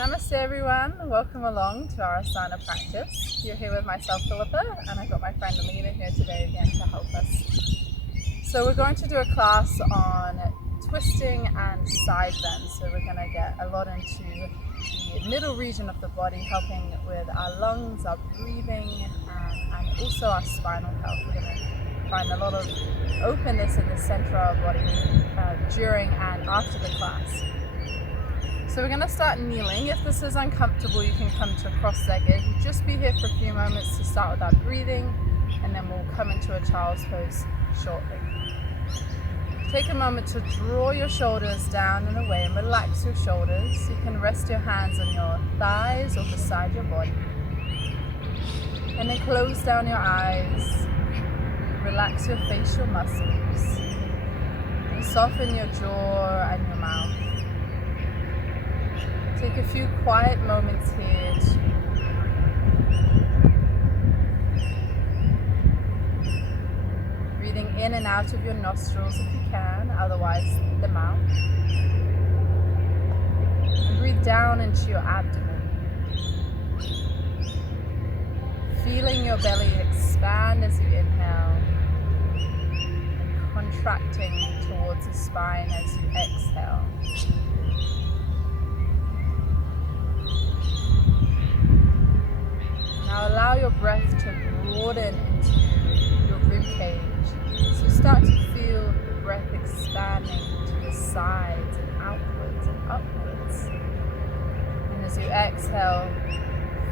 Namaste everyone, welcome along to our asana practice. You're here with myself, Philippa, and I've got my friend Alina here today again to help us. So we're going to do a class on twisting and side bends. So we're going to get a lot into the middle region of the body, helping with our lungs, our breathing, and also our spinal health. We're going to find a lot of openness in the center of our body during and after the class. So we're going to start kneeling. If this is uncomfortable, you can come to cross-legged. You just be here for a few moments to start with our breathing, and then we'll come into a child's pose shortly. Take a moment to draw your shoulders down and away and relax your shoulders. You can rest your hands on your thighs or beside your body. And then close down your eyes. Relax your facial muscles. And soften your jaw and your mouth. Take a few quiet moments here to breathing in and out of your nostrils if you can, otherwise the mouth. And breathe down into your abdomen. Feeling your belly expand as you inhale and contracting towards the spine as you exhale. Now allow your breath to broaden into your rib cage. So start to feel the breath expanding to the sides and outwards and upwards. And as you exhale,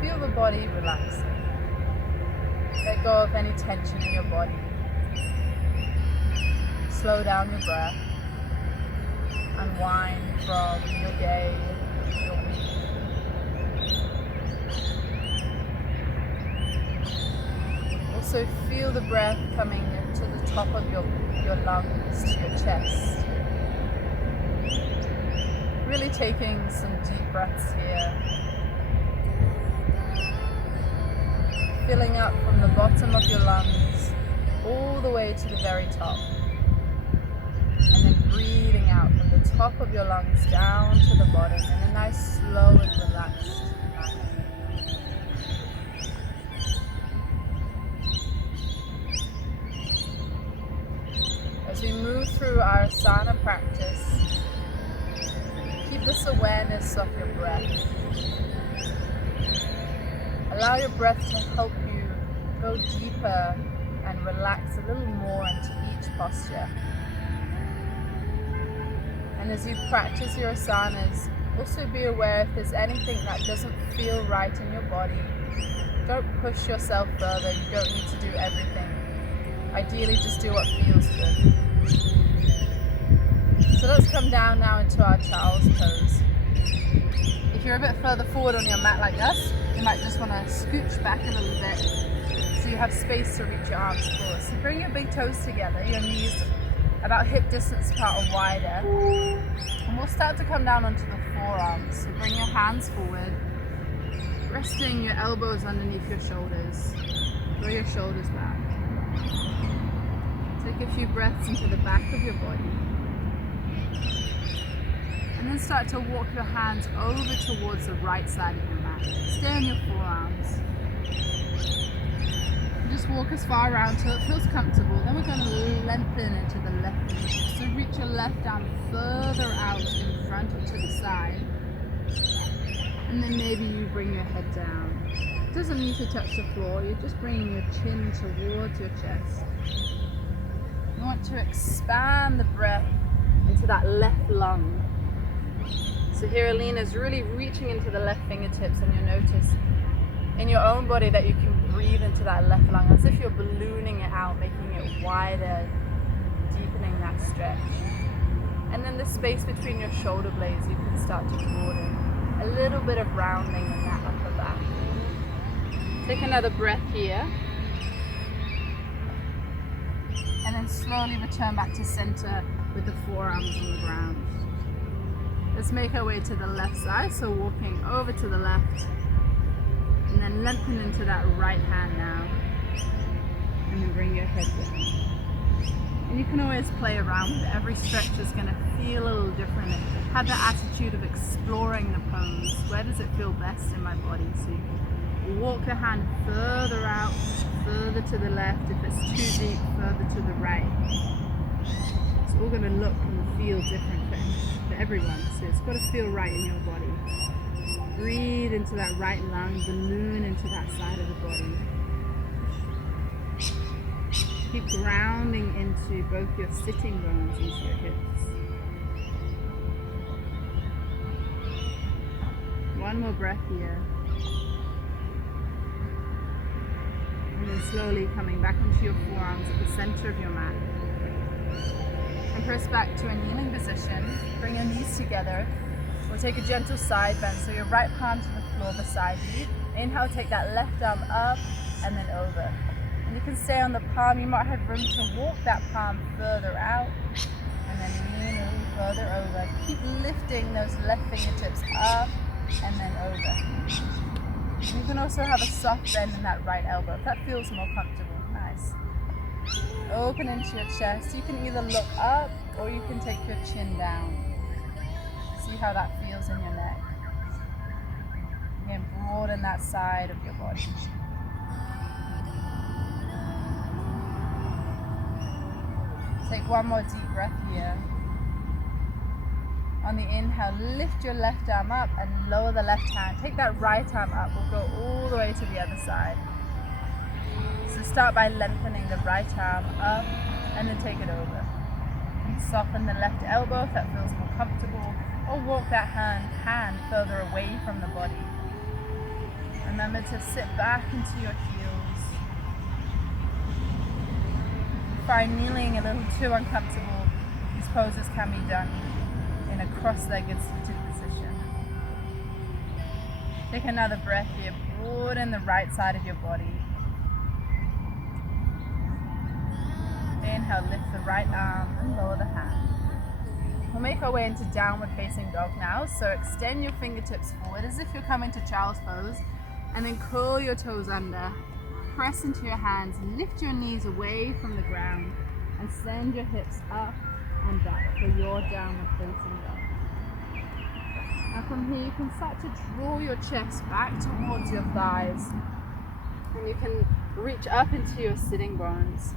feel the body relaxing. Let go of any tension in your body. Slow down your breath. Unwind from your day, your week. So feel the breath coming to the top of your lungs, to your chest. Really taking some deep breaths here. Filling up from the bottom of your lungs all the way to the very top. And then breathing out from the top of your lungs down to the bottom in a nice slow and relaxed manner. As we move through our asana practice, keep this awareness of your breath. Allow your breath to help you go deeper and relax a little more into each posture. And as you practice your asanas, also be aware if there's anything that doesn't feel right in your body. Don't push yourself further, you don't need to do everything. Ideally, just do what feels good. So let's come down now into our child's pose. If you're a bit further forward on your mat like this, you might just want to scooch back a little bit so you have space to reach your arms forward. So bring your big toes together, your knees about hip distance apart or wider. And we'll start to come down onto the forearms. So bring your hands forward, resting your elbows underneath your shoulders. Throw your shoulders back. Take a few breaths into the back of your body. And then start to walk your hands over towards the right side of your mat. Stay on your forearms. And just walk as far around till it feels comfortable. Then we're going to lengthen into the left knee. So reach your left arm further out in front or to the side. And then maybe you bring your head down. It doesn't need to touch the floor. You're just bringing your chin towards your chest. You want to expand the breath into that left lung. So here Alina's really reaching into the left fingertips, and you'll notice in your own body that you can breathe into that left lung as if you're ballooning it out, making it wider, deepening that stretch. And then the space between your shoulder blades you can start to broaden. A little bit of rounding in that upper back. Take another breath here. And then slowly return back to center with the forearms on the ground. Let's make our way to the left side, so walking over to the left, and then lengthen into that right hand now, and then bring your head down. And you can always play around with it. Every stretch is going to feel a little different. Have the attitude of exploring the pose. Where does it feel best in my body? So you can walk the hand further out, further to the left. If it's too deep, further to the right. It's all going to look and feel different for everyone. So it's got to feel right in your body. Breathe into that right lung, balloon into that side of the body. Keep grounding into both your sitting bones, into your hips. One more breath here. And then slowly coming back into your forearms at the center of your mat. And press back to a kneeling position. Bring your knees together. We'll take a gentle side bend, so your right palm to the floor beside you. Inhale, take that left arm up and then over. And you can stay on the palm. You might have room to walk that palm further out and then lean a little further over. Keep lifting those left fingertips up and then over. You can also have a soft bend in that right elbow if that feels more comfortable. Nice. Open into your chest. You can either look up or you can take your chin down. See how that feels in your neck. Again, broaden that side of your body. Take one more deep breath here. On the inhale, lift your left arm up and lower the left hand. Take that right arm up. We'll go all the way to the other side. So start by lengthening the right arm up and then take it over. And soften the left elbow if that feels more comfortable. Or walk that hand further away from the body. Remember to sit back into your heels. If you find kneeling a little too uncomfortable, these poses can be done in a cross-legged seated position. Take another breath here. Broaden the right side of your body. Inhale, lift the right arm and lower the hand. We'll make our way into downward facing dog now. So extend your fingertips forward as if you're coming to child's pose, and then curl your toes under. Press into your hands, lift your knees away from the ground, and send your hips up and back for your downward facing dog. Now from here you can start to draw your chest back towards your thighs, and you can reach up into your sitting bones,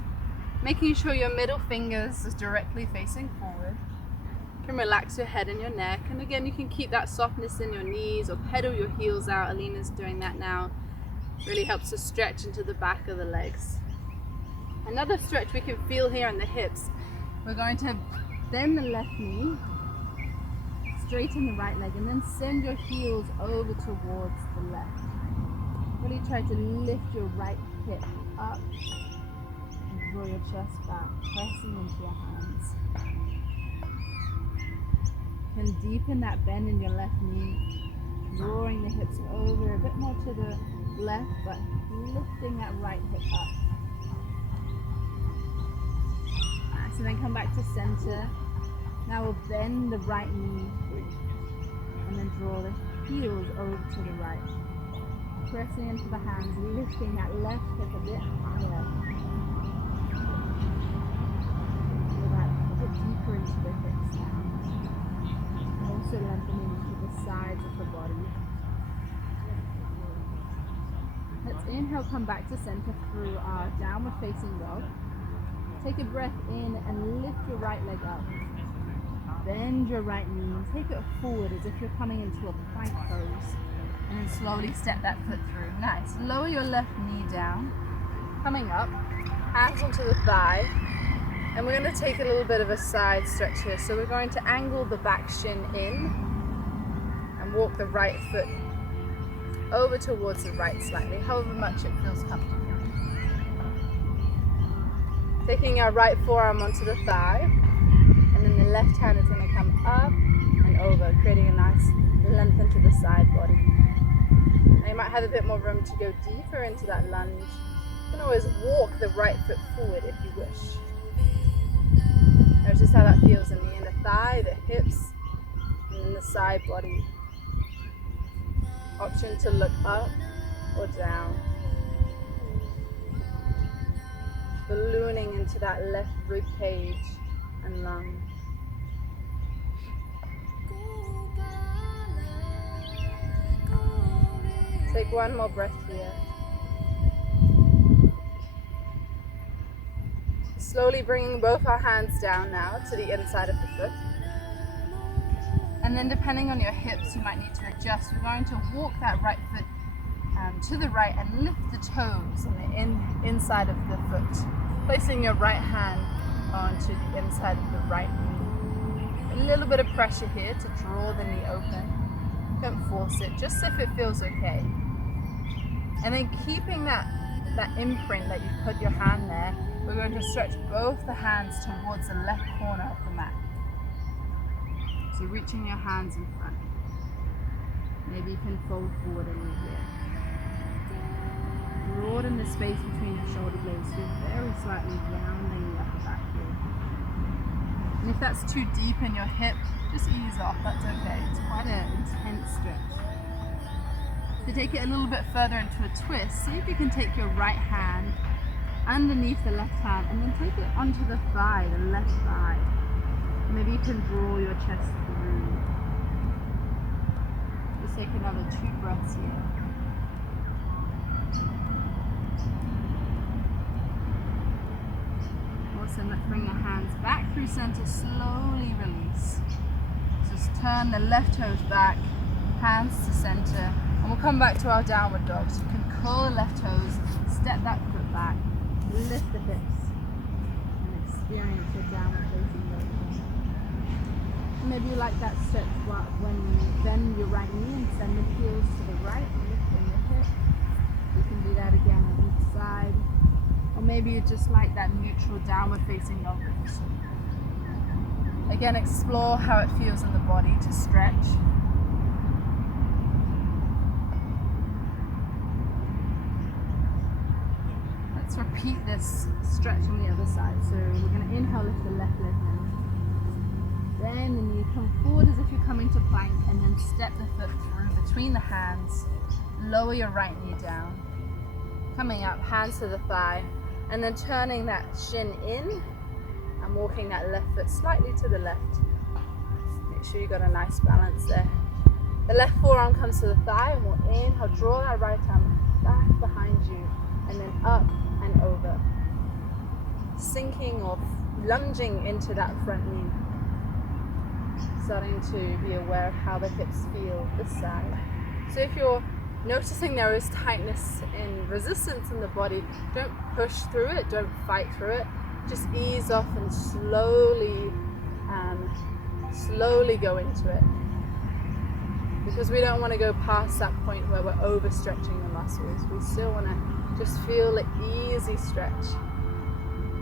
making sure your middle fingers is directly facing forward. You can relax your head and your neck, and again you can keep that softness in your knees or pedal your heels out. Alina's doing that now. Really helps to stretch into the back of the legs. Another stretch we can feel here in the hips. We're going to bend the left knee, straighten the right leg, and then send your heels over towards the left. Really try to lift your right hip up and draw your chest back, pressing into your hands. You can deepen that bend in your left knee, drawing the hips over a bit more to the left, but lifting that right hip up. Nice, and then come back to center. Now we'll bend the right knee and then draw the heels over to the right. Pressing into the hands, lifting that left hip a bit higher. Feel that a bit deeper into the hips now. Also lengthening to the sides of the body. Let's inhale, come back to center through our downward facing dog. Take a breath in and lift your right leg up. Bend your right knee and take it forward as if you're coming into a plank pose. And then slowly step that foot through. Nice. Lower your left knee down. Coming up, hands onto the thigh. And we're going to take a little bit of a side stretch here. So we're going to angle the back shin in and walk the right foot over towards the right slightly, however much it feels comfortable. Taking our right forearm onto the thigh, and then the left hand is going to come up and over, creating a nice length into the side body. Now you might have a bit more room to go deeper into that lunge. You can always walk the right foot forward if you wish. Notice how that feels in the inner thigh, the hips, and then the side body. Option to look up or down. Ballooning into that left rib cage and lung. Take one more breath here. Slowly bringing both our hands down now to the inside of the foot. And then depending on your hips, you might need to adjust. We're going to walk that right foot to the right and lift the toes on the inside of the foot. Placing your right hand onto the inside of the right knee. A little bit of pressure here to draw the knee open. Don't force it, just if it feels okay. And then keeping that imprint that you've put your hand there, we're going to stretch both the hands towards the left corner of the mat. So reaching your hands in front. Maybe you can fold forward a little here. Broaden the space between your shoulder blades, so very slightly rounding the upper back here. And if that's too deep in your hip, just ease off, that's okay. It's quite an intense stretch. To take it a little bit further into a twist, see if you can take your right hand underneath the left hand and then take it onto the thigh, the left thigh. Maybe you can draw your chest through. Just take another 2 breaths here. Awesome, let's bring your hands back through center, slowly release. Just turn the left toes back, hands to center. And we'll come back to our downward dog. So you can curl the left toes, step that foot back, lift the hips, and experience your downward facing dog. Maybe you like that stretch when you bend your right knee and send the heels to the right, lifting the hip. You can do that again on each side. Or maybe you just like that neutral downward facing dog position. Again, explore how it feels in the body to stretch. Let's repeat this stretch on the other side. So we're going to inhale, lift the left leg now. Then the knee, come forward as if you're coming to plank, and then step the foot through between the hands. Lower your right knee down. Coming up, hands to the thigh, and then turning that shin in and walking that left foot slightly to the left. Make sure you got a nice balance there. The left forearm comes to the thigh, and we'll inhale, draw that right arm back behind you, and then up and over. Sinking or lunging into that front knee. Starting to be aware of how the hips feel this side. So if you're noticing there is tightness and resistance in the body, don't push through it, don't fight through it. Just ease off and slowly go into it. Because we don't want to go past that point where we're overstretching the muscles. We still want to just feel an easy stretch.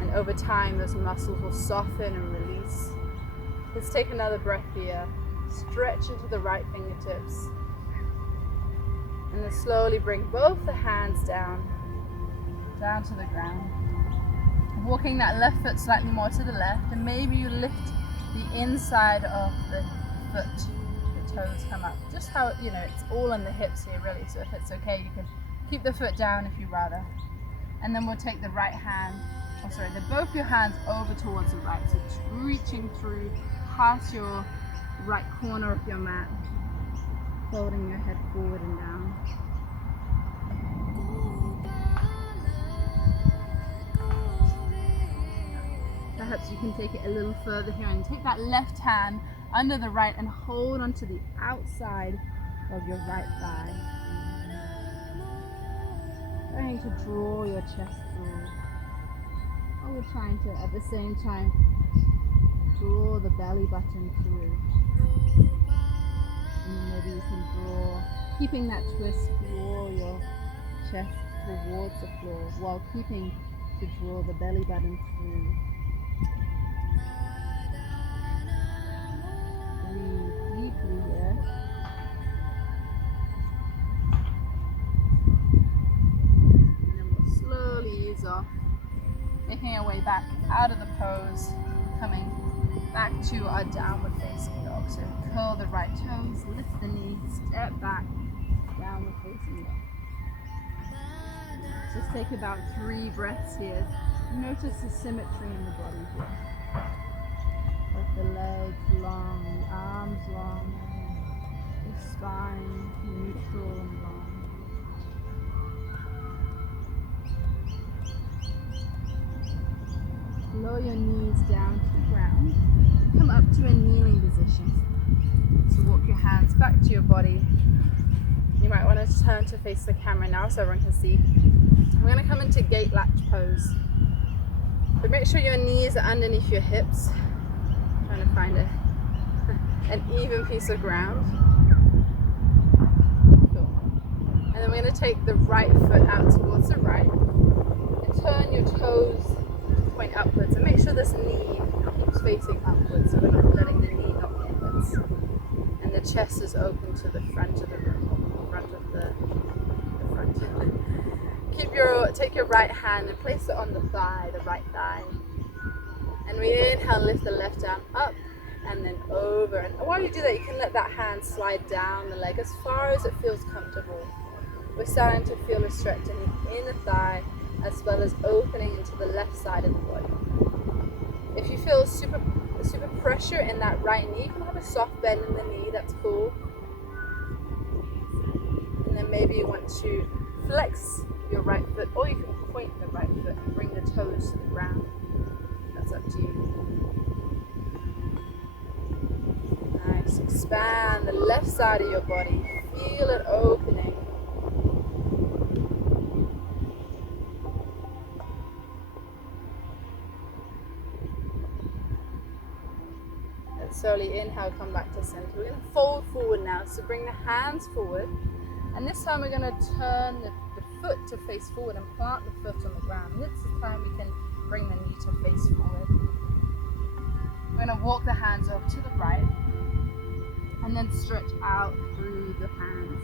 And over time, those muscles will soften and release. Let's take another breath here. Stretch into the right fingertips. And then slowly bring both the hands down to the ground. Walking that left foot slightly more to the left, and maybe you lift the inside of the foot. The toes come up. Just how, it's all in the hips here really, so if it's okay, you can keep the foot down if you'd rather. And then we'll take the both your hands over towards the right, so reaching through past your right corner of your mat, folding your head forward and down. Perhaps you can take it a little further here and take that left hand under the right and hold onto the outside of your right thigh. Trying to draw your chest through. Or we're trying to, at the same time, draw the belly button through. And then maybe you can draw, keeping that twist, draw your chest towards the floor while keeping to draw the belly button through. Breathe deeply here. And then we'll slowly ease off, making our way back out of the pose, coming back to our downward facing dog. So curl the right toes, lift the knee, step back, downward facing dog. Just take about 3 breaths here. Notice the symmetry in the body here. With the legs long, the arms long, the spine neutral and long. Lower your knees down to the ground. Come up to a kneeling position. So walk your hands back to your body. You might want to turn to face the camera now so everyone can see. We're going to come into gate latch pose. So make sure your knees are underneath your hips. Trying to find an even piece of ground. Cool. And then we're going to take the right foot out towards the right and turn your toes to point upwards. And make sure this knee keeps facing upwards so we're not letting the knee knock inwards. And the chest is open to the front of the room, front of the front. Take your right hand and place it on the thigh, the right thigh. And we inhale, lift the left arm up and then over. And while you do that, you can let that hand slide down the leg as far as it feels comfortable. We're starting to feel a stretch in the inner thigh as well as opening into the left side of the body. If you feel super pressure in that right knee, you can have a soft bend in the knee, that's cool. And then maybe you want to flex your right foot, or you can point the right foot and bring the toes to the ground. That's up to you. Nice. Expand the left side of your body. Feel it opening. And slowly inhale, come back to center. We're going to fold forward now. So bring the hands forward. And this time we're going to turn the foot to face forward and plant the foot on the ground. And this is the time we can bring the knee to face forward. We're going to walk the hands over to the right and then stretch out through the hands.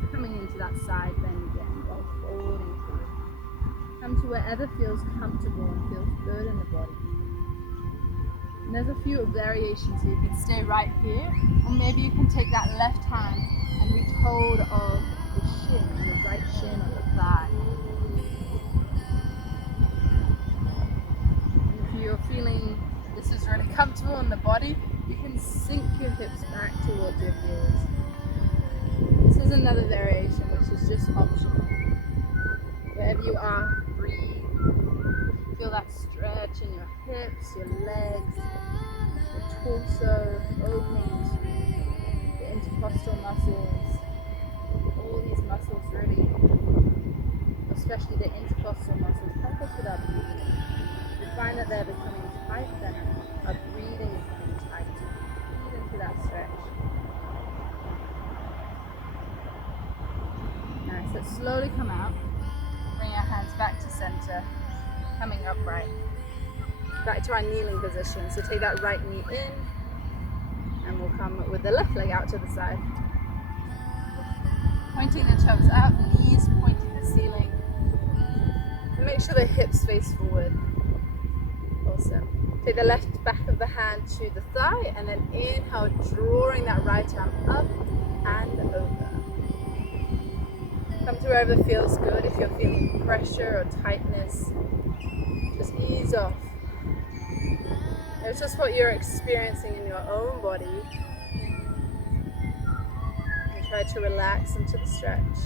So coming into that side bend again while folding forward. Come to wherever feels comfortable and feels good in the body. And there's a few variations here. You can stay right here, or maybe you can take that left hand and reach hold of the shin, the right shin or the thigh. And if you're feeling this is really comfortable in the body, you can sink your hips back towards your heels. This is another variation which is just optional. Wherever you are, breathe. Feel that stretch in your hips, your legs, your torso, opening, the intercostal muscles. All these muscles really, especially the intercostal muscles, help us with our breathing. We find that they're becoming tighter, our breathing is becoming tighter. Breathe into that stretch. Nice, let's slowly come out. Bring our hands back to center, coming upright. Back to our kneeling position. So take that right knee in, and we'll come with the left leg out to the side. Pointing the toes out, knees pointing the ceiling. And make sure the hips face forward. Awesome. Take the left back of the hand to the thigh and then inhale, drawing that right arm up and over. Come to wherever feels good. If you're feeling pressure or tightness, just ease off. It's just what you're experiencing in your own body. Try to relax into the stretch.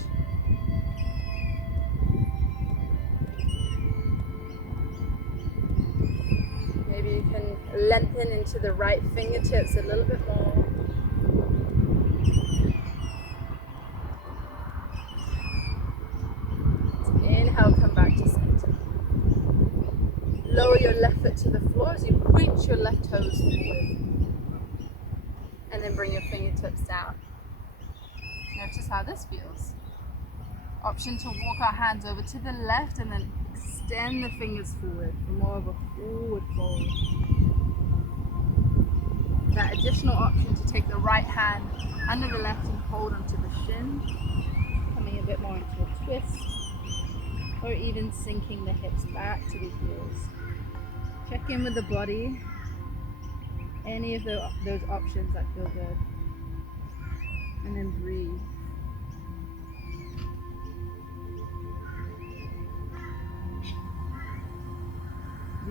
Maybe you can lengthen into the right fingertips a little bit more. Inhale, come back to center. Lower your left foot to the floor as you point your left toes forward. And then bring your fingertips down. Notice how this feels. Option to walk our hands over to the left and then extend the fingers forward for more of a forward fold. That additional option to take the right hand under the left and hold onto the shin, coming a bit more into a twist, or even sinking the hips back to the heels. Check in with the body, any of those options that feel good. And then breathe.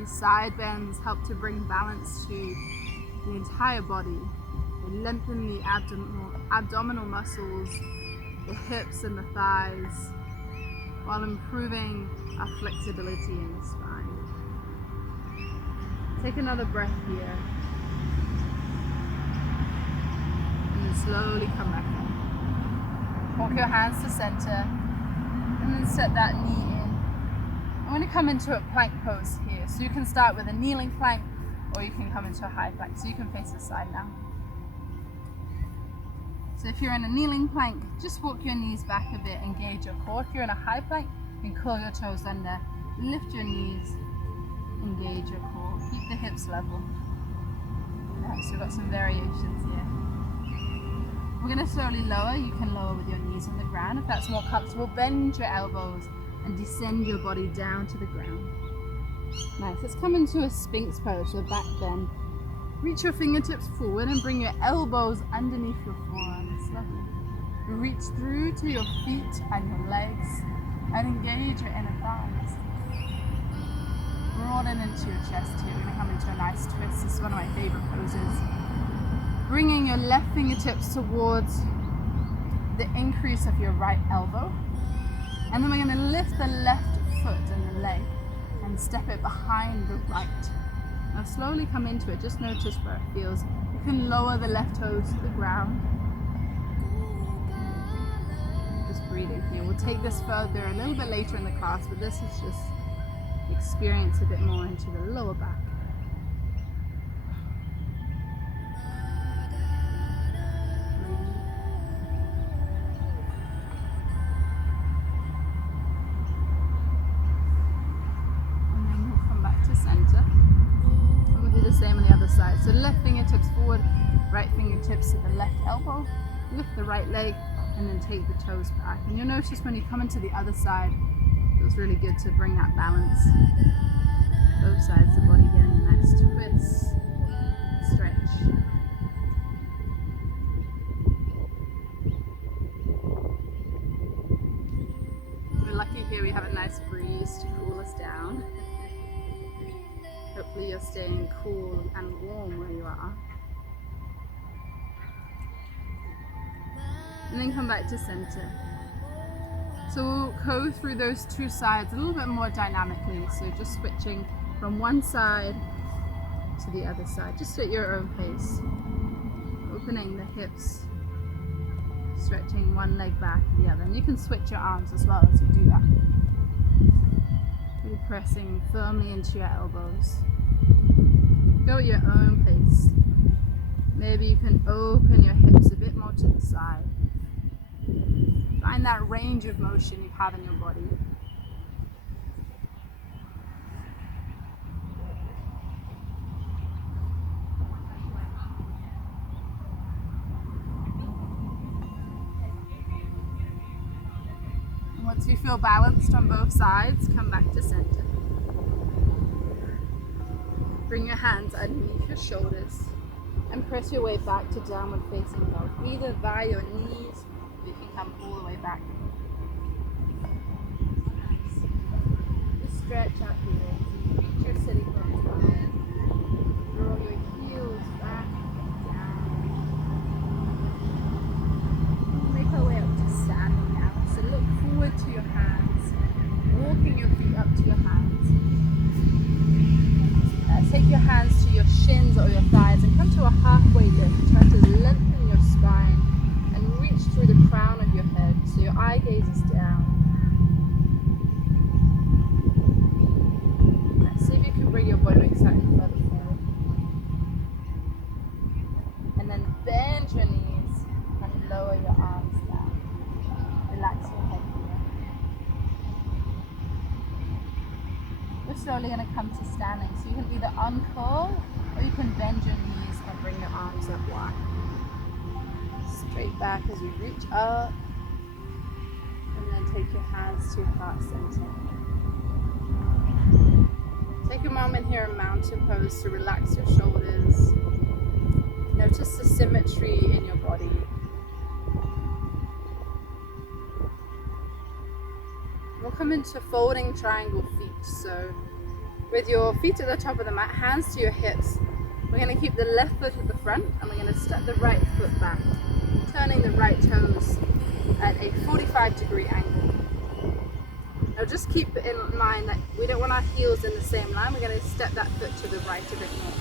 These side bends help to bring balance to the entire body. They lengthen the abdominal muscles, the hips and the thighs, while improving our flexibility in the spine. Take another breath here. And then slowly come back in. Walk your hands to center, and then set that knee in. I'm going to come into a plank pose here. So you can start with a kneeling plank, or you can come into a high plank. So you can face this side now. So if you're in a kneeling plank, just walk your knees back a bit, engage your core. If you're in a high plank, you can curl your toes under, lift your knees, engage your core. Keep the hips level. Nice, we've got some variations here. We're going to slowly lower. You can lower with your knees on the ground. If that's more comfortable, bend your elbows and descend your body down to the ground. Nice, let's come into a Sphinx Pose, so back bend. Reach your fingertips forward and bring your elbows underneath your forearms. Lovely. Reach through to your feet and your legs and engage your inner thighs. Broaden into your chest here. We're going to come into a nice twist. This is one of my favorite poses. Bringing your left fingertips towards the increase of your right elbow. And then we're going to lift the left foot and the leg and step it behind the right. Now slowly come into it, just notice where it feels. You can lower the left toes to the ground. Just breathing here. We'll take this further a little bit later in the class, but this is just experience a bit more into the lower back. And then we'll come back to center. Do the same on the other side. So left fingertips forward, right fingertips to the left elbow, lift the right leg, and then take the toes back. And you'll notice when you come into the other side, it feels really good to bring that balance. Both sides of the body getting a nice twist, stretch. We're lucky here we have a nice breeze to cool us down. Hopefully you're staying cool and warm where you are. And then come back to center. So we'll go through those two sides a little bit more dynamically. So just switching from one side to the other side, just at your own pace. Opening the hips, stretching one leg back to the other. And you can switch your arms as well as you do that. Really pressing firmly into your elbows. Go at your own pace. Maybe you can open your hips a bit more to the side. Find that range of motion you have in your body. And once you feel balanced on both sides, come back to center. Bring your hands underneath your shoulders and press your way back to downward facing dog, either via your knees or you can come all the way back. Just stretch out here. Reach your sitting bones wide. Draw your heels back, down. We'll make our way up to standing now. So look forward to your hands, walking your feet up to your hands. Take your hands to your shins or your thighs and come to a halfway lift. Try to lengthen your spine and reach through the crown of your head so your eye gaze is down. Now, see if you can bring your body weight slightly further forward. And then bend your knees and lower your arms down. Relax your head here. We're slowly going to come to standing. So you can either uncurl or you can bend your knees and bring your arms up wide. Straight back as you reach up. And then take your hands to your heart center. Take a moment here in mountain pose to relax your shoulders. Notice the symmetry in your body. We'll come into folding triangle feet. So With your feet at the top of the mat, hands to your hips, we're going to keep the left foot at the front and we're going to step the right foot back, turning the right toes at a 45-degree angle. Now just keep in mind that we don't want our heels in the same line. We're going to step that foot to the right a bit more.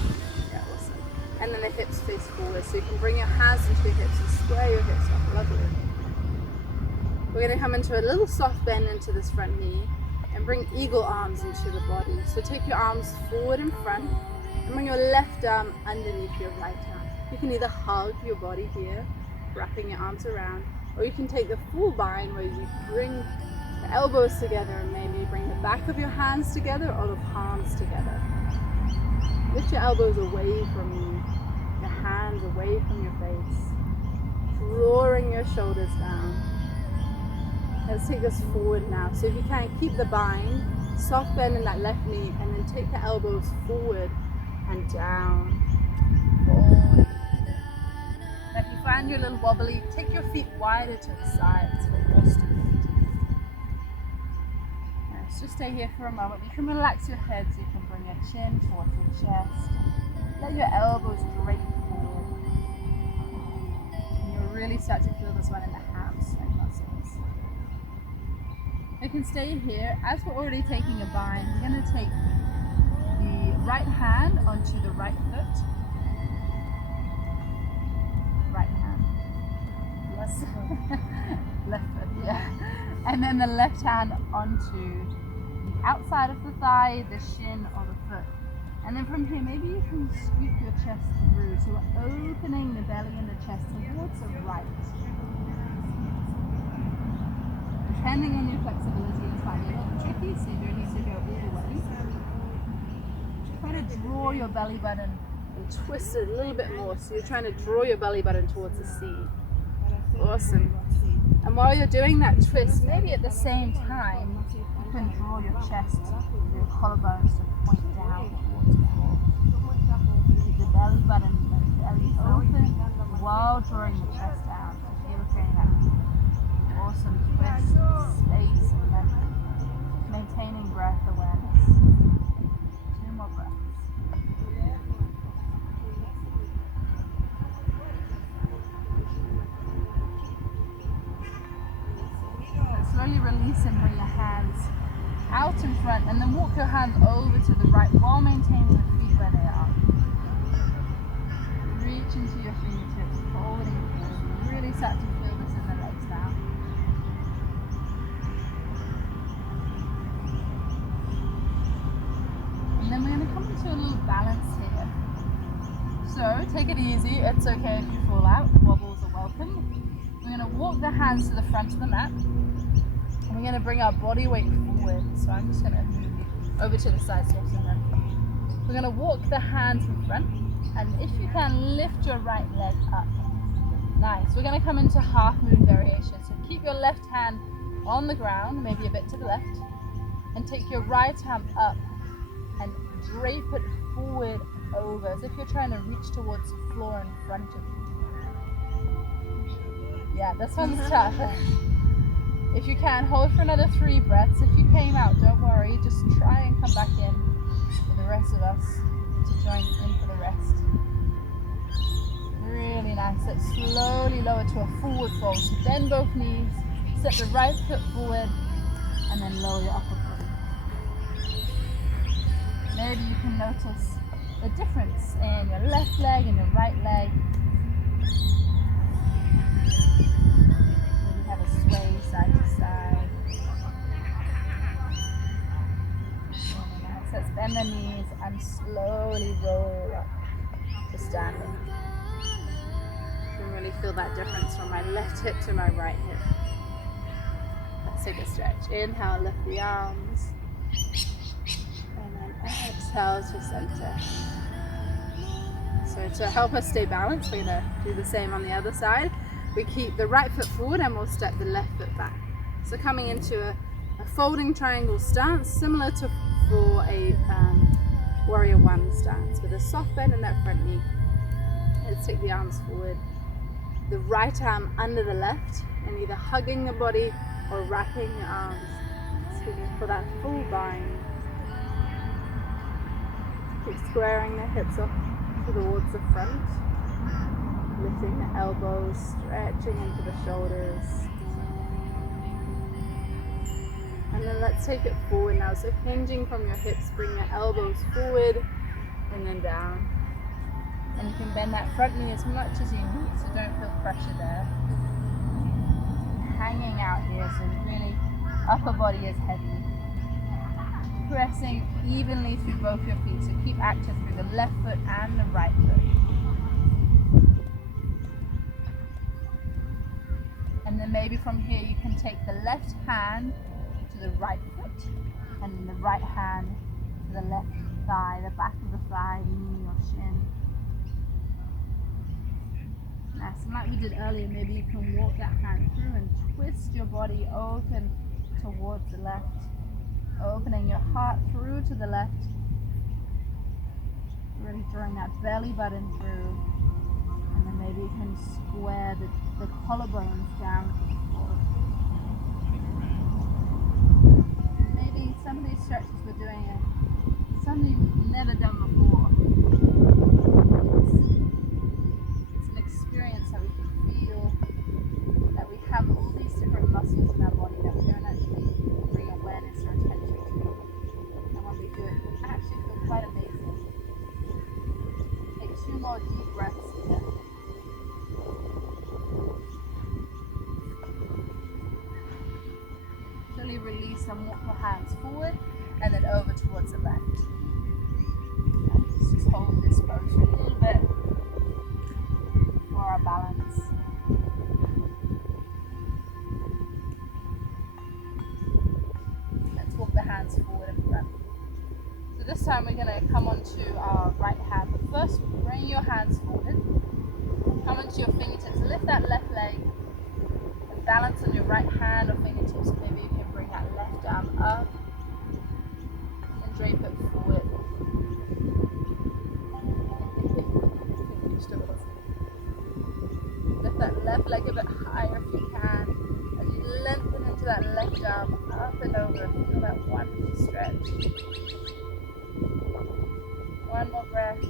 Yeah, awesome. And then the hips face forward. So you can bring your hands into your hips and square your hips up. Lovely. We're going to come into a little soft bend into this front knee and bring eagle arms into the body. So take your arms forward in front and bring your left arm underneath your right arm. You can either hug your body here, wrapping your arms around, or you can take the full bind where you bring the elbows together and maybe bring the back of your hands together or the palms together. Lift your elbows away from you, your hands away from your face, drawing your shoulders down. Let's take this forward now. So if you can, keep the bind, soft bend in that left knee, and then take the elbows forward and down. Forward. Now if you find you're a little wobbly, take your feet wider to the sides for horse to feet. Let's just stay here for a moment. You can relax your head so you can bring your chin towards your chest. Let your elbows drape forward. And you'll really start to feel this one in the hamstring muscles. You can stay here. As we're already taking a bind, we're going to take the right hand onto the right foot. Right hand. Yes. Left foot, yeah. And then the left hand onto the outside of the thigh, the shin, or the foot. And then from here, maybe you can scoop your chest through. So we're opening the belly and the chest towards the right. Depending on your flexibility, it's might be a little tricky, so you don't need to go all the way. Try to draw your belly button and twist it a little bit more. So you're trying to draw your belly button towards the seat. Awesome. And while you're doing that twist, maybe at the same time, you can draw your chest, your collarbones to point down towards the floor. Keep the belly button, the belly open while drawing the chest down. So feel creating that awesome twist, space, and then maintaining breath awareness. 2 more breaths. Slowly release and bring your hands out in front and then walk your hands over to the right while maintaining the feet where they are. Reach into your fingertips, holding forward. Really start to feel this in the legs now. And then we're going to come into a little balance here. So take it easy, it's okay if you fall out, wobbles are welcome. We're going to walk the hands to the front of the mat. And we're going to bring our body weight forward. So I'm just going to move you over to the side steps and then we're going to walk the hands in front. And if you can, lift your right leg up. Nice. We're going to come into half moon variation. So keep your left hand on the ground, maybe a bit to the left. And take your right arm up and drape it forward over as if you're trying to reach towards the floor in front of you. Yeah, this one's tough. If you can, hold for another 3 breaths. If you came out, don't worry. Just try and come back in for the rest of us to join in for the rest. Really nice. Let's slowly lower to a forward fold. So bend both knees, step the right foot forward, and then lower your upper foot. Maybe you can notice the difference in your left leg and your right leg. Maybe have a sway side to side. Really nice. Let's bend the knees and slowly roll up to standing. You can really feel that difference from my left hip to my right hip. Let's take a stretch. Inhale, lift the arms. And then exhale to center. So to help us stay balanced, we're going to do the same on the other side. We keep the right foot forward and we'll step the left foot back. So coming into a folding triangle stance, similar to for a warrior one stance, with a soft bend in that front knee. Let's take the arms forward. The right arm under the left, and either hugging the body or wrapping your arms. So for that full bind. Keep squaring the hips up towards the front. Lifting the elbows, stretching into the shoulders. And then let's take it forward now. So hinging from your hips, bring your elbows forward and then down. And you can bend that front knee as much as you need, so don't feel pressure there. Hanging out here, so really upper body is heavy. Pressing evenly through both your feet, so keep active through the left foot and the right foot. And then maybe from here you can take the left hand to the right foot, and then the right hand to the left thigh, the back of the thigh, knee or shin. Nice, and like we did earlier, maybe you can walk that hand through and twist your body open towards the left, opening your heart through to the left, really drawing that belly button through, and then maybe you can square the collarbones down to the floor. Maybe some of these stretches we're doing are something we've never done before. It's an experience that we can feel that we have all these different muscles in our body that we don't actually bring awareness or attention to. And when we do it, we actually feel quite amazing. Take 2 more deep breaths here. Slowly release and walk your hands forward and then over towards the left. And just hold this pose for a little bit for our balance. Let's walk the hands forward and front. So this time we're going to come onto our right hand, but first bring your hands forward. Come onto your fingertips. Lift that left leg and balance on your right hand or fingertips. Maybe you can bring that left arm up and drape it forward. Lift that left leg a bit higher if you can. As you lengthen into that left arm up and over. Feel that wonderful stretch. One more breath.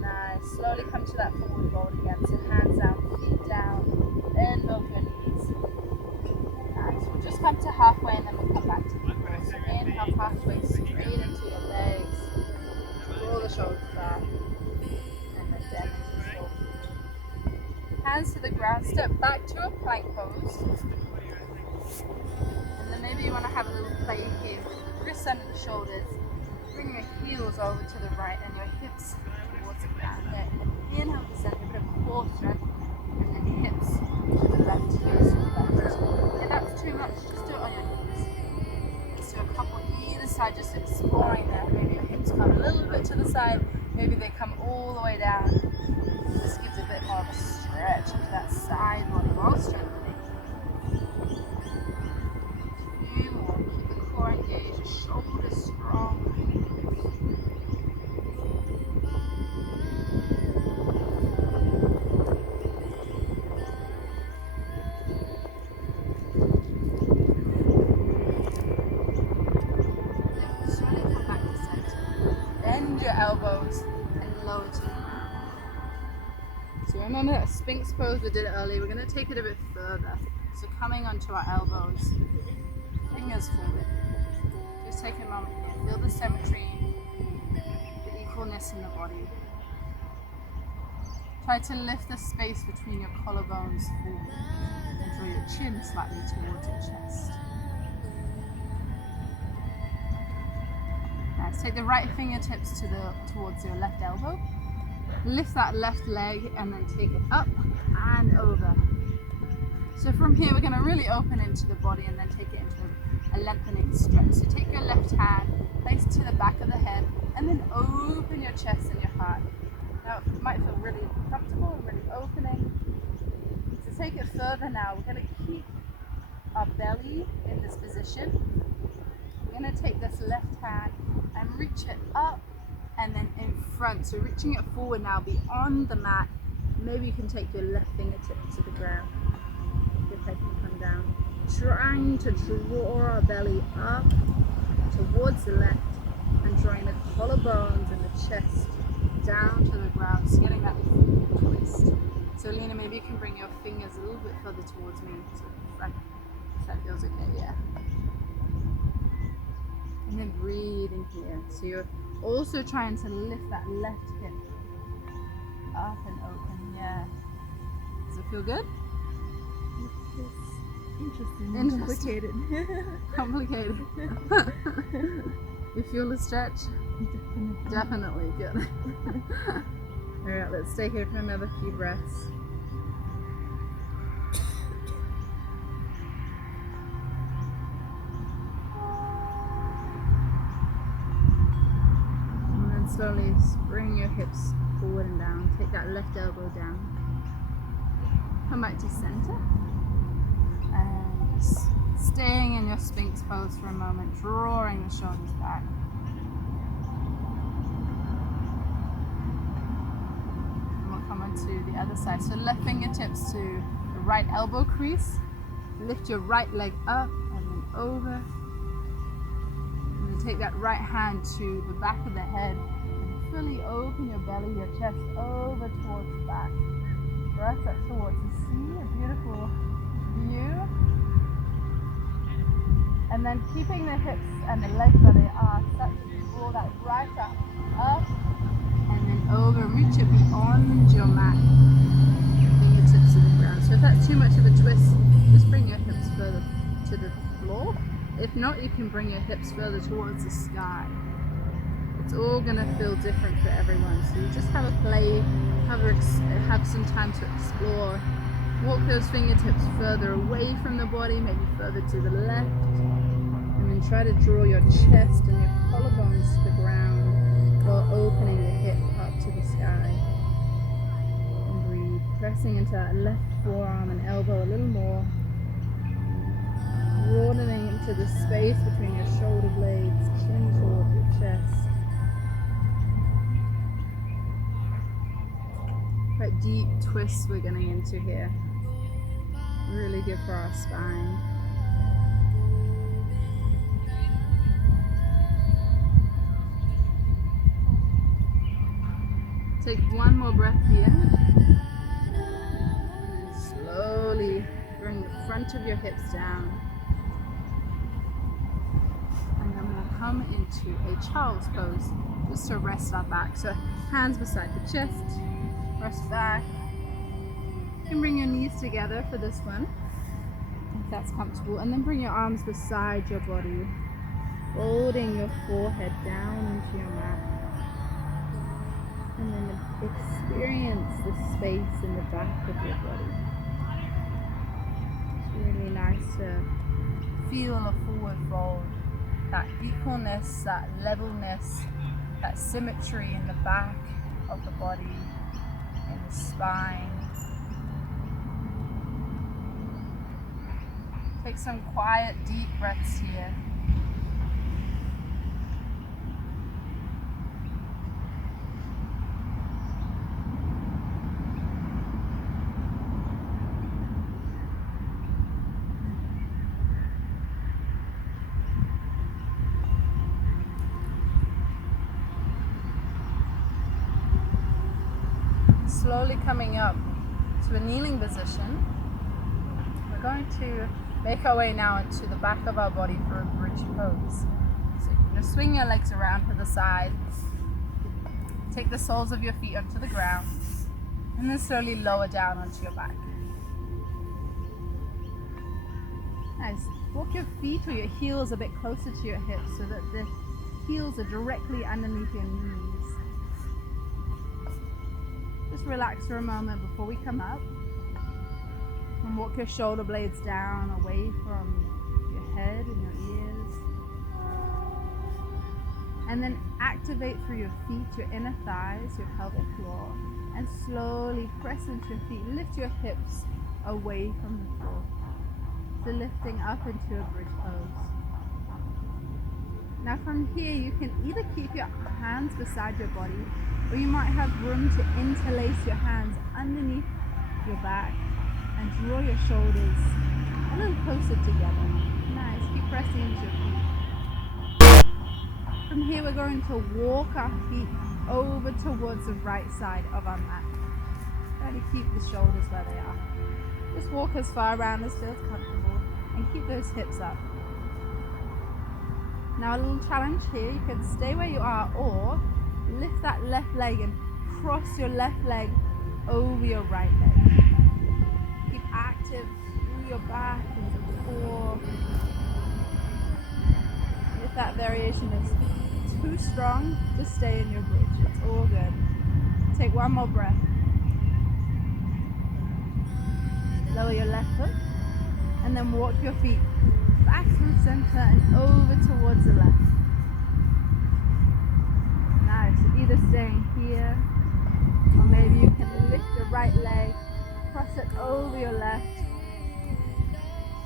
Nice. Slowly come to that forward fold again. So hands down, feet down, bend both your knees. Nice. We'll just come to halfway and then we'll come back to the floor. So inhale halfway straight into your legs. Roll the shoulders back. And then down into the shoulders. Hands to the ground. Step back to a plank pose. And then maybe you want to have a little play here with the wrists under the shoulders. Bring your heels over to the right and your hips towards the ground there. Inhale to center, a bit of core strength, and then hips to the left, heels to the left. If that's too much, just do it on your knees. Let's do a couple either side, just exploring there. Maybe your hips come a little bit to the side, maybe they come all the way down. This gives a bit more of a stretch into that side body while strengthening. A few more. Keep the core engaged, your shoulders strong. Elbows and lower to the ground. So remember that Sphinx pose we did earlier, we're going to take it a bit further. So coming onto our elbows, fingers forward. Just take a moment here, feel the symmetry, the equalness in the body. Try to lift the space between your collarbones forward and draw your chin slightly towards your chest. Nice. Take the right fingertips towards your left elbow. Lift that left leg and then take it up and over. So from here we're going to really open into the body and then take it into a lengthening stretch. So take your left hand, place it to the back of the head and then open your chest and your heart. Now it might feel really comfortable and really opening. To take it further now, we're going to keep our belly in this position. We're going to take this left hand and reach it up and then in front. So reaching it forward now beyond the mat. Maybe you can take your left fingertip to the ground. Your head can come down. Trying to draw our belly up towards the left and drawing the collarbones and the chest down to the ground, so getting that twist. So Lena, maybe you can bring your fingers a little bit further towards me. So right, that feels okay, yeah. And then breathe in here. So you're also trying to lift that left hip up and open, yeah. Does it feel good? Interesting. Complicated. You feel the stretch? Definitely good. Alright, let's stay here for another few breaths. And then slowly bring your hips forward and down. Take that left elbow down. Come back to center. And just staying in your Sphinx pose for a moment, drawing the shoulders back. And we'll come on to the other side. So left fingertips to the right elbow crease. Lift your right leg up and then over. And then take that right hand to the back of the head. And fully open your belly, your chest over towards the back. Breath up towards the sea, a beautiful view. And then keeping the hips and the legs where they are, start to draw that right arm up and then over. Reach it beyond your mat, fingertips to the ground. So if that's too much of a twist, just bring your hips further to the floor. If not, you can bring your hips further towards the sky. It's all going to feel different for everyone. So you just have a play, have some time to explore. Walk those fingertips further away from the body, maybe further to the left. And then try to draw your chest and your collarbones to the ground while opening the hip up to the sky. And breathe, pressing into that left forearm and elbow a little more. Broadening into the space between your shoulder blades, chin towards your chest. Quite deep twists we're getting into here. Really good for our spine. Take one more breath here. And slowly bring the front of your hips down. And then we'll come into a child's pose, just to rest our back. So hands beside the chest, rest back. You can bring your knees together for this one, if that's comfortable, and then bring your arms beside your body, folding your forehead down into your mat, and then experience the space in the back of your body. It's really nice to feel a forward fold, that equalness, that levelness, that symmetry in the back of the body, in the spine. Take some quiet, deep breaths here. Slowly coming up to a kneeling position. We're going to make our way now into the back of our body for a bridge pose. So you're going to swing your legs around to the side. Take the soles of your feet onto the ground. And then slowly lower down onto your back. Nice. Walk your feet or your heels a bit closer to your hips so that the heels are directly underneath your knees. Just relax for a moment before we come up. And walk your shoulder blades down away from your head and your ears. And then activate through your feet, your inner thighs, your pelvic floor. And slowly press into your feet. Lift your hips away from the floor. So lifting up into a bridge pose. Now from here you can either keep your hands beside your body, or you might have room to interlace your hands underneath your back and draw your shoulders a little closer together. Nice, keep pressing into your feet. From here we're going to walk our feet over towards the right side of our mat. Try to keep the shoulders where they are. Just walk as far around as feels comfortable and keep those hips up. Now a little challenge here, you can stay where you are or lift that left leg and cross your left leg over your right leg. Keep active through your back and your core. If that variation is too strong, just stay in your bridge. It's all good. Take one more breath. Lower your left foot and then walk your feet back through center and over towards the left. Nice. So either staying here or maybe you can lift your right leg, cross it over your left.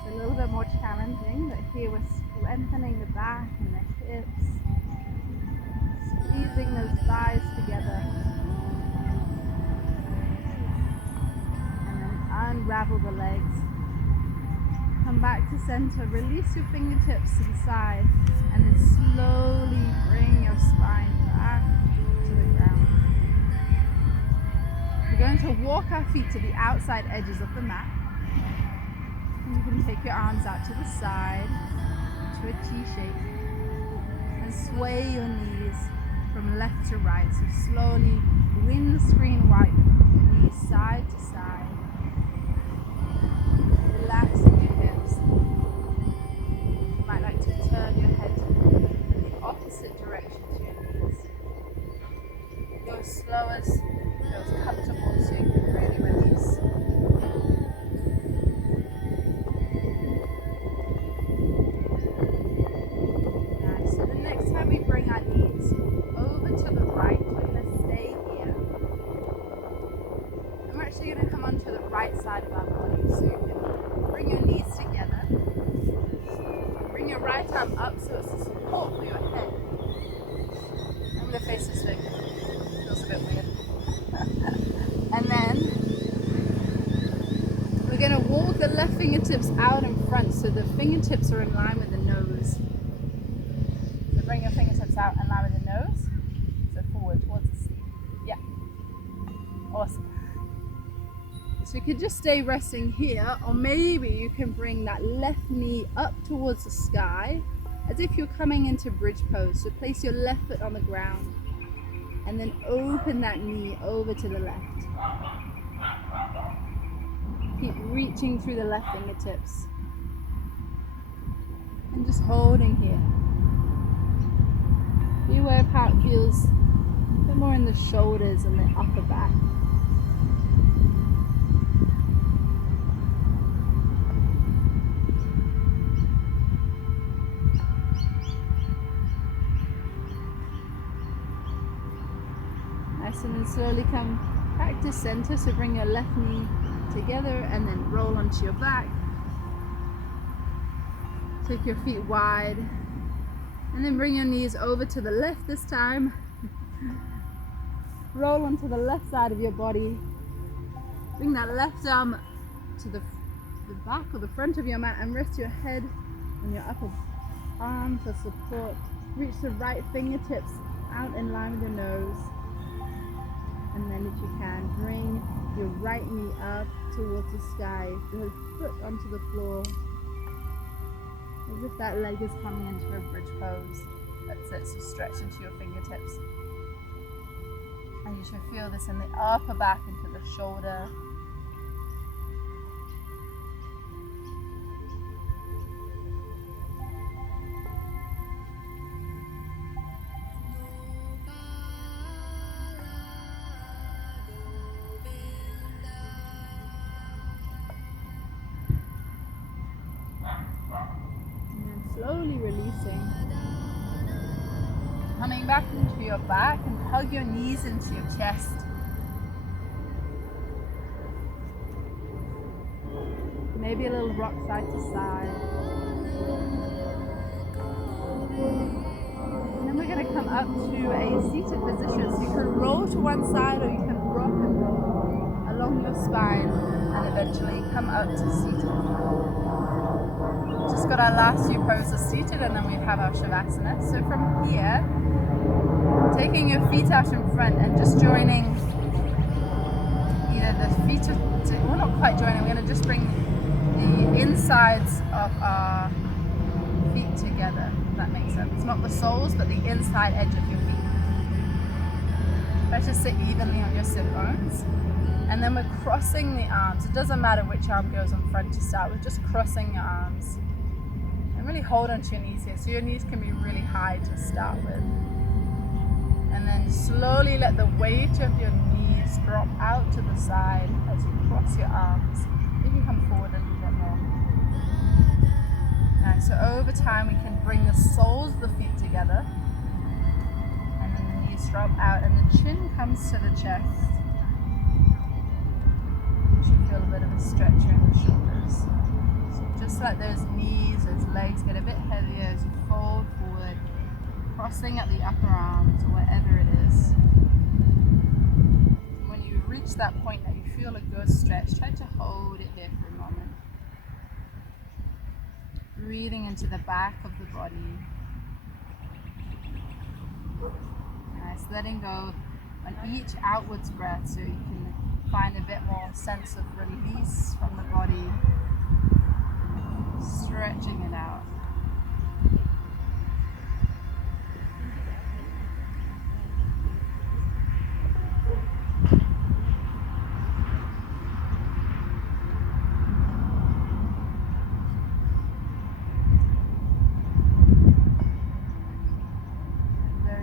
It's a little bit more challenging, but here we're strengthening the back and the hips, squeezing those thighs together, and then unravel the legs. Come back to center, release your fingertips to the side, and then slowly bring your spine back to the ground. We're going to walk our feet to the outside edges of the mat. And you can take your arms out to the side, to a T shape, and sway your knees from left to right. So slowly windscreen wipe your knees side to side, relaxing your hips. You might like to turn your head in the opposite direction to your knees. Go as slow as feels comfortable so you can really release. So the next time we bring our knees over to the right, we're going to stay here. And we're actually going to come onto the right side of our body. So you can bring your knees together. Bring your right arm up so it's a support for your head. I'm going to face this way. Feels a bit weird. And then we're going to walk the left fingertips out in front so the fingertips are in line with the nose. So bring your fingertips out in line with the nose. So forward towards the sleeve. Yeah. Awesome. So you could just stay resting here, or maybe you can bring that left knee up towards the sky as if you're coming into bridge pose. So place your left foot on the ground and then open that knee over to the left. Keep reaching through the left fingertips and just holding here. Be aware of how it feels a bit more in the shoulders and the upper back. Nice, and then slowly come back to center. So bring your left knee together and then roll onto your back. Take your feet wide and then bring your knees over to the left this time. Roll onto the left side of your body. Bring that left arm to the back or the front of your mat and rest your head on your upper arm for support. Reach the right fingertips out in line with your nose. And then if you can, bring your right knee up towards the sky, the foot onto the floor, as if that leg is coming into a bridge pose. That's it, so stretch into your fingertips. And you should feel this in the upper back into the shoulder. Slowly releasing. Coming back into your back and hug your knees into your chest. Maybe a little rock side to side. And then we're going to come up to a seated position. So you can roll to one side or you can rock and roll along your spine and eventually come up to seated. Just just got our last few poses seated, and then we have our shavasana. So from here, taking your feet out in front and just joining either the feet, we're not quite joining, we're going to just bring the insides of our feet together, if that makes sense. Not the soles, but the inside edge of your feet. Try to sit evenly on your sit bones. And then we're crossing the arms. It doesn't matter which arm goes on front to start with, just crossing your arms. And really hold onto your knees here. So your knees can be really high to start with. And then slowly let the weight of your knees drop out to the side as you cross your arms. You can come forward a little bit more. Alright, so over time we can bring the soles of the feet together. And then the knees drop out and the chin comes to the chest. You should feel a bit of a stretch in the shoulders. So just let those knees, those legs get a bit heavier as you fold forward, crossing at the upper arms or wherever it is. And when you reach that point that you feel a good stretch, try to hold it here for a moment. Breathing into the back of the body. Nice, letting go on each outwards breath so you can find a bit more sense of release from the body. Stretching it out.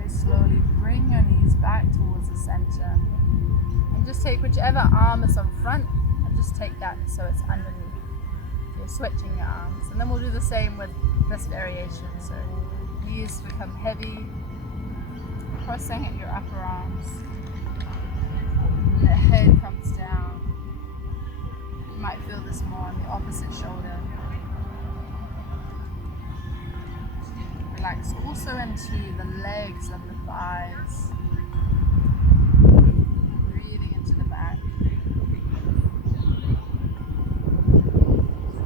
Slowly bring your knees back towards the center and just take whichever arm is on front and just take that so it's underneath. So you're switching your arms, and then we'll do the same with this variation. So knees become heavy, crossing at your upper arms, and the head comes down. You might feel this more on the opposite shoulder. Relax also into the legs and the thighs. Breathing into the back.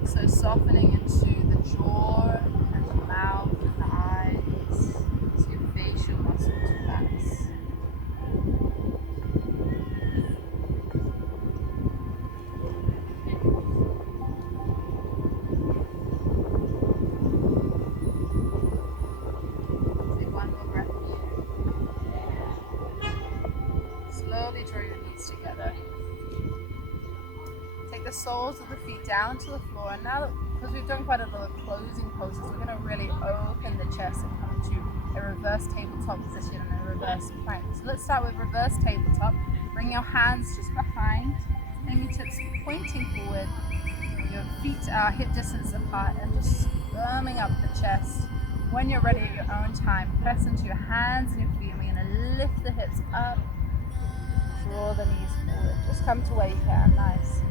So softening into the jaw and the mouth and the eyes. So your facial muscles relax. Slowly draw your knees together. Take the soles of the feet down to the floor. And now, because we've done quite a lot of closing poses, we're going to really open the chest and come to a reverse tabletop position and a reverse plank. So let's start with reverse tabletop. Bring your hands just behind, fingertips pointing forward. Your feet are hip distance apart and just firming up the chest. When you're ready at your own time, press into your hands and your feet, and we're going to lift the hips up. Draw the knees forward. Just come to where you can. Nice.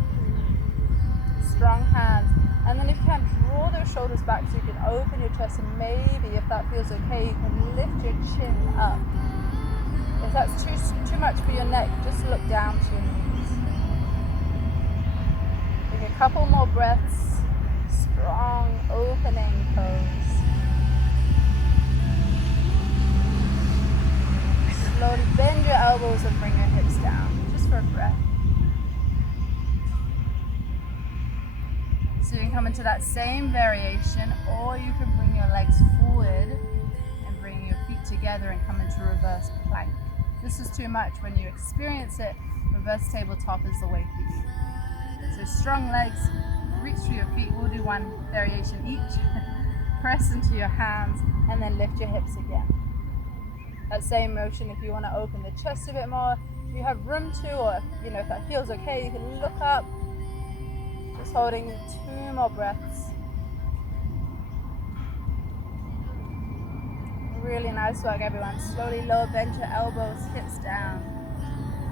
Strong hands. And then if you can, draw those shoulders back so you can open your chest, and maybe if that feels okay, you can lift your chin up. If that's too much for your neck, just look down to your knees. Take a couple more breaths. Strong opening pose. Slowly bend your elbows and bring your hips down, just for a breath. So you can come into that same variation, or you can bring your legs forward and bring your feet together and come into reverse plank. If this is too much, when you experience it, reverse tabletop is the way for you. So strong legs, reach through your feet. We'll do one variation each. Press into your hands and then lift your hips again. That same motion, if you want to open the chest a bit more, you have room to, or if that feels okay, you can look up. Just holding 2 more breaths. Really nice work, everyone. Slowly lower, bend your elbows, hips down,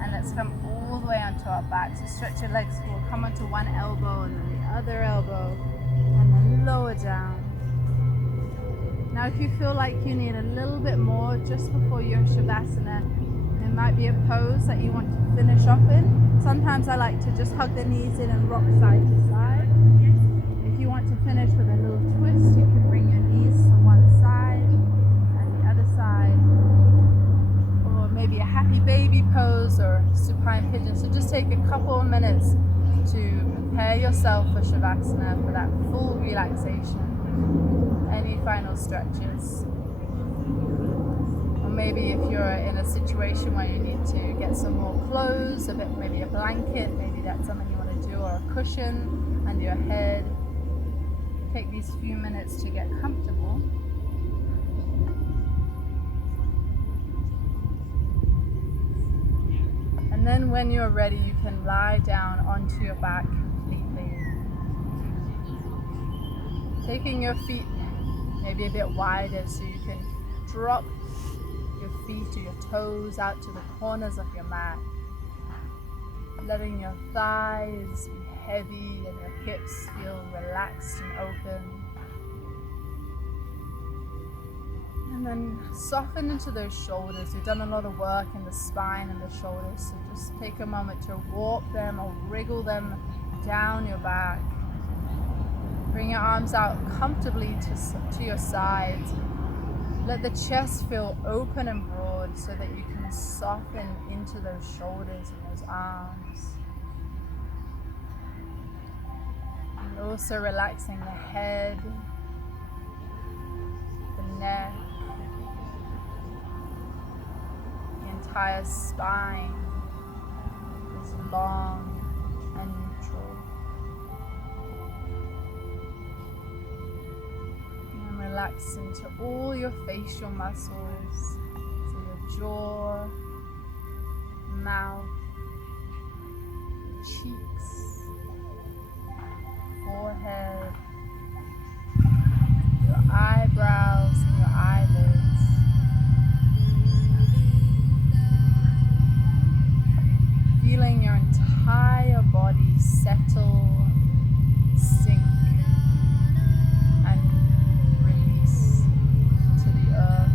and let's come all the way onto our back. So stretch your legs forward, come onto one elbow and then the other elbow, and then lower down. Now if you feel like you need a little bit more just before your shavasana, there might be a pose that you want to finish off in. Sometimes I like to just hug the knees in and rock side to side. If you want to finish with a little twist, you can bring your knees to one side and the other side. Or maybe a happy baby pose or supine pigeon. So just take a couple of minutes to prepare yourself for Shavasana, for that full relaxation. Any final stretches? Or maybe if you're in a situation where you need to get some more clothes, maybe a blanket, maybe that's something you want to do, or a cushion under your head. Take these few minutes to get comfortable. And then when you're ready, you can lie down onto your back completely. Taking your feet maybe a bit wider so you can drop your feet or your toes out to the corners of your mat. Letting your thighs be heavy and your hips feel relaxed and open. And then soften into those shoulders. You've done a lot of work in the spine and the shoulders, so just take a moment to warp them or wriggle them down your back. Bring your arms out comfortably to your sides. Let the chest feel open and broad so that you can soften into those shoulders and those arms. And also relaxing the head, the neck, the entire spine is long and neutral. And relax into all your facial muscles, so your jaw, mouth, cheeks, forehead, your eyebrows and your eyelids. Feeling your entire body settle, sink, and release to the earth.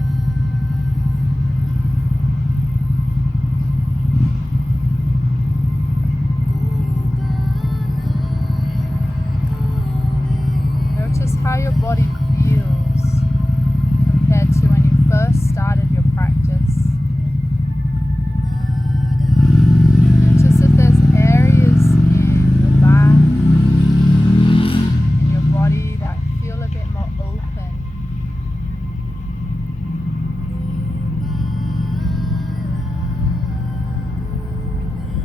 Notice how your body feels compared to when you first started your practice. Notice if there's areas in your back, in your body that feel a bit more open.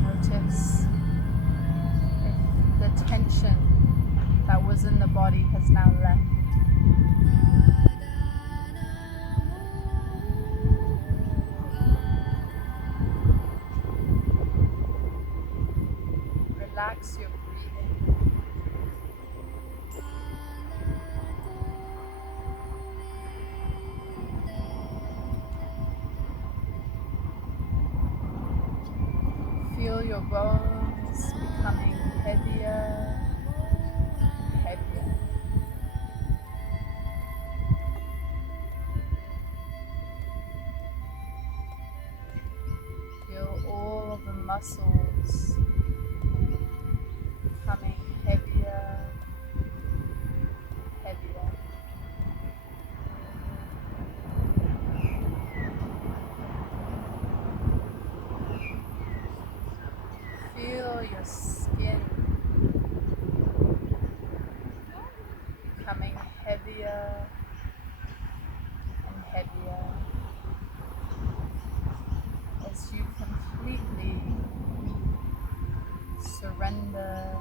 Notice if the tension that was in the body has now left. Relax your breathing. Feel your bones becoming heavier and heavier. Feel all of the muscles becoming heavier, heavier. Feel your skin becoming heavier and heavier as you completely surrender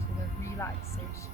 to the relaxation.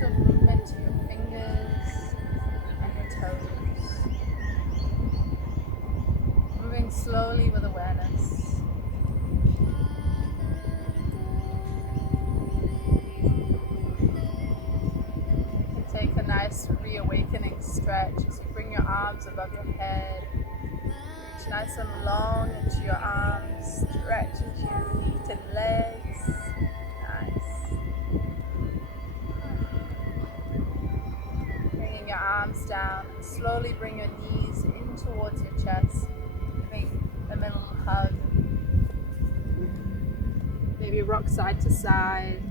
gentle movement to your fingers and your toes. Moving slowly with awareness. And take a nice reawakening stretch as you bring your arms above your head. Reach nice and long into your arms. Stretch into your feet and legs. Nice. Bringing your arms down and slowly bring your knees in towards your chest, giving them a little hug. Maybe rock side to side.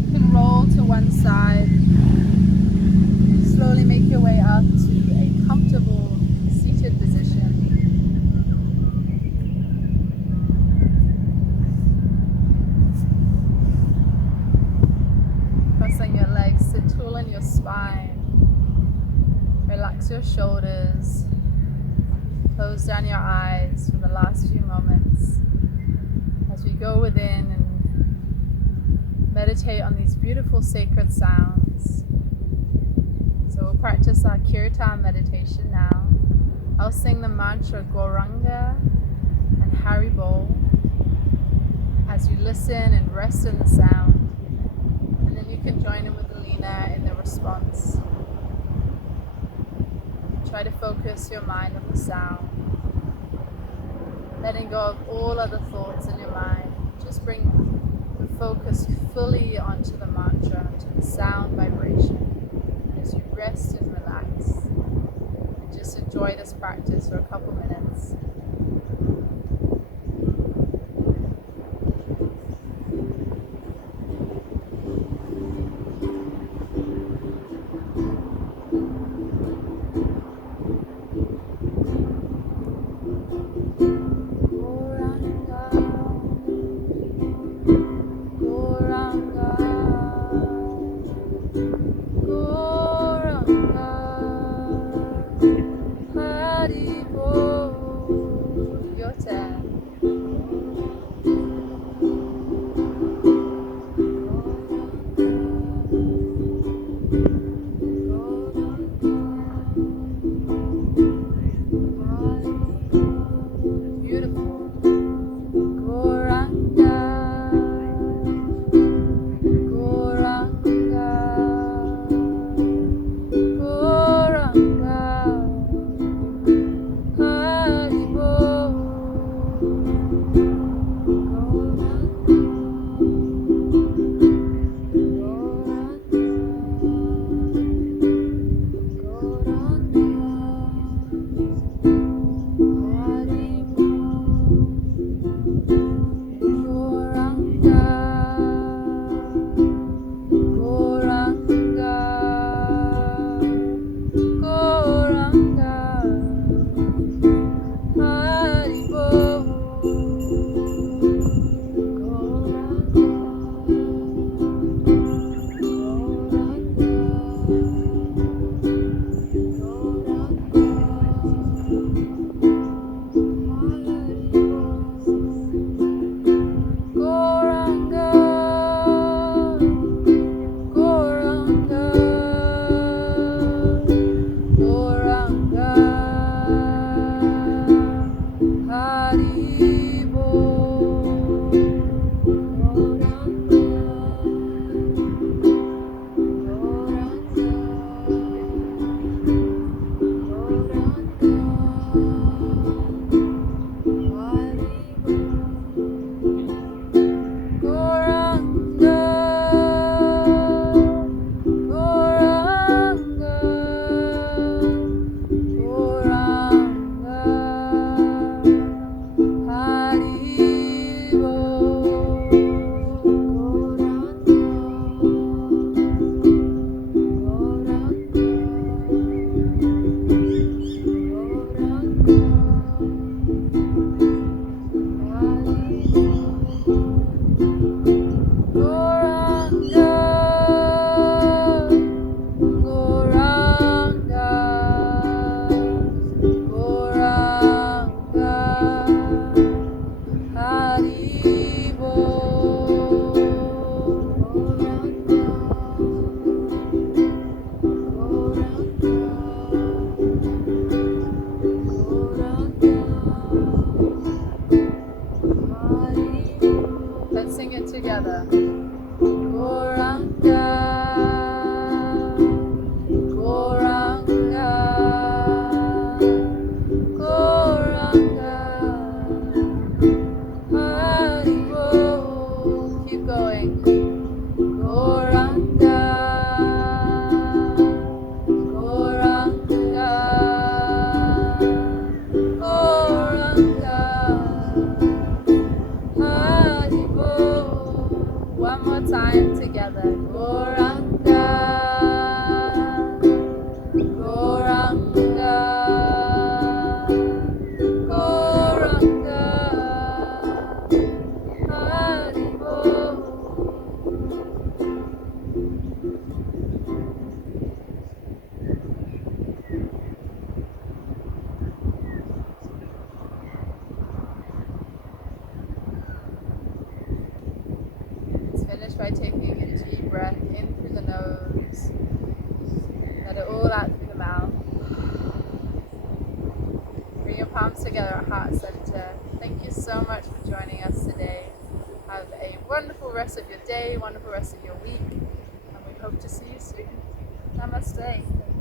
You can roll to one side. Slowly make your way up to a comfortable seated position. Crossing your legs, sit tall in your spine. Relax your shoulders. Close down your eyes for the last few moments as we go within and meditate on these beautiful sacred sounds. So we'll practice our kirtan meditation now. I'll sing the mantra Gauranga and Haribol as you listen and rest in the sound. And then you can join in with Alina in the response. Try to focus your mind on the sound. Letting go of all other thoughts in your mind. Just bring the focus fully onto the mantra, onto the sound vibration. As you rest and relax. And just enjoy this practice for a couple minutes. by taking a deep breath in through the nose. Let it all out through the mouth. Bring your palms together at heart center. Thank you so much for joining us today. Have a wonderful rest of your day, wonderful rest of your week, and we hope to see you soon. Namaste.